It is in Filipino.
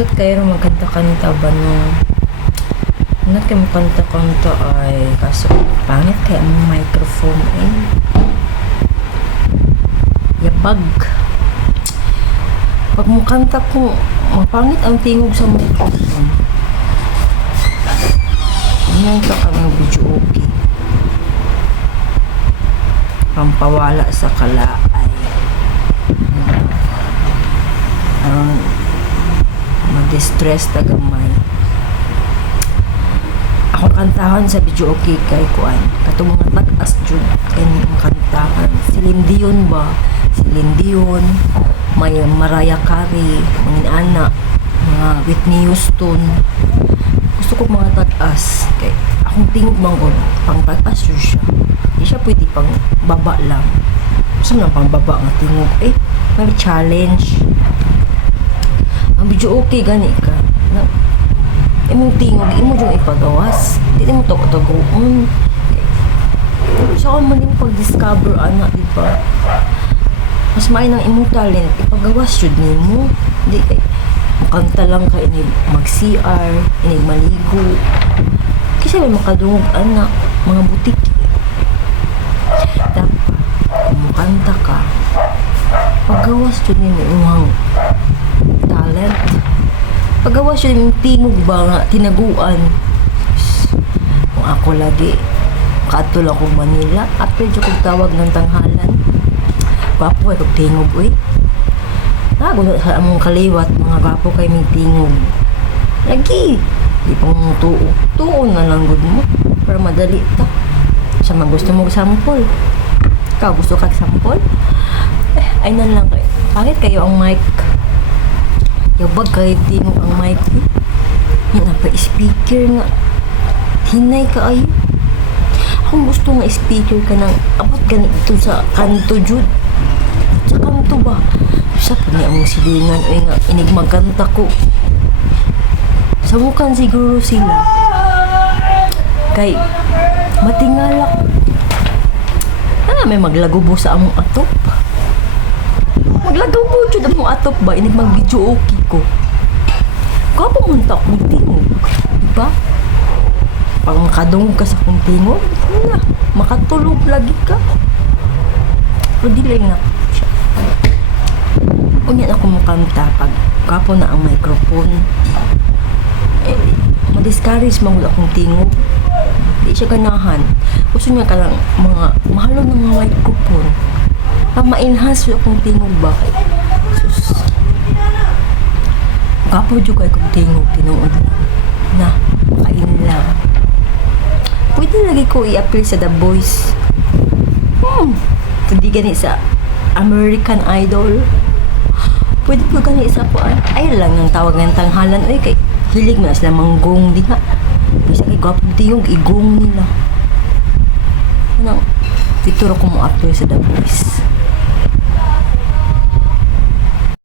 Nindot kayo magkanta-kanta ba no? Nindot kayo magkanta-kanta ay kaso pangit kaya ang microphone eh. Yapag. Pag mukanta ko, mapangit ang tingog sa microphone. Ngayon ka kang video okay. Pampawala sa kalaay. Mag-distress tagamay. Ako kantahan sa video okay kay kuan. Katong mga tag-as jud kani ang kantahan. Celine Dion ba? Celine Dion, may Mariah Carey, mga anak, mga Whitney Houston. Gusto ko mga tag-as kay akong tingog mangod pang tag-as yun siya. Hindi siya pwede pang baba lang. Gusto mo lang pang baba nga tingog eh. May challenge. Ang video okay gani ka na imong tingog imo jung ipagawas dili mo tago-tagoon siya man yung pag-discover ana di ba mas may nang imong talent ipagawas jud nimo di kay kanta lang ka ini mag-CR ini maligo kasi may makadungog ana mga butik dapat kumukanta ka pagawas jud nimo imong talent. Pagawa siya yung tingog ba nga, tinaguan. Kung ako lagi, kato lang kong Manila, after dyan kong tawag ng tanghalan. Gwapo ay kong tingog, eh. Guna sa among kaliwat, mga gwapo kay may tingog. Lagi, di pang tuo. Tuo na lang good mo, para madali ta. Sa mga gusto mo sample. Ikaw, gusto kag sample? Ay nan lang kayo. Bakit kayo ang mic? Yabag kahit tingog ang mic eh. Yung napa-speaker nga. Hinay ka ay. Akong gusto nga speaker ka ng abot ganito sa kanto jud. Sa kanto ba? Sa po niya ang silingan. Ay nga, inig magkanta ko. Sabukan siguro sila. Kay, matingala ko. May maglagubo sa among atop. Maglagaw mo dyan ang mga atop ba? Inig mag-video okay ko. Kapag munta akong tingog. Diba? Pag makadungog ka sa akong tingog, na, makatulog lagi ka. O di lang na siya. Unyan ako makanta pag kapo na ang microphone. Ma-discourage mahul akong tingog. Di siya ganahan. Gusto niya ka lang mga mahalo ng mga microphone. Ma-enhance yung akong tingog ba kay sus kapo juga akong tingog tinuod na makain lang pwede lagi ko i-appeal sa The Voice pwede gani sa American Idol pwede po gani sa puan ay lang ang tawag ng tanghalan ay kay hilig na sila manggong diha bisa kay gwapong tingog igong nila anong ituro ko mo appeal sa The Voice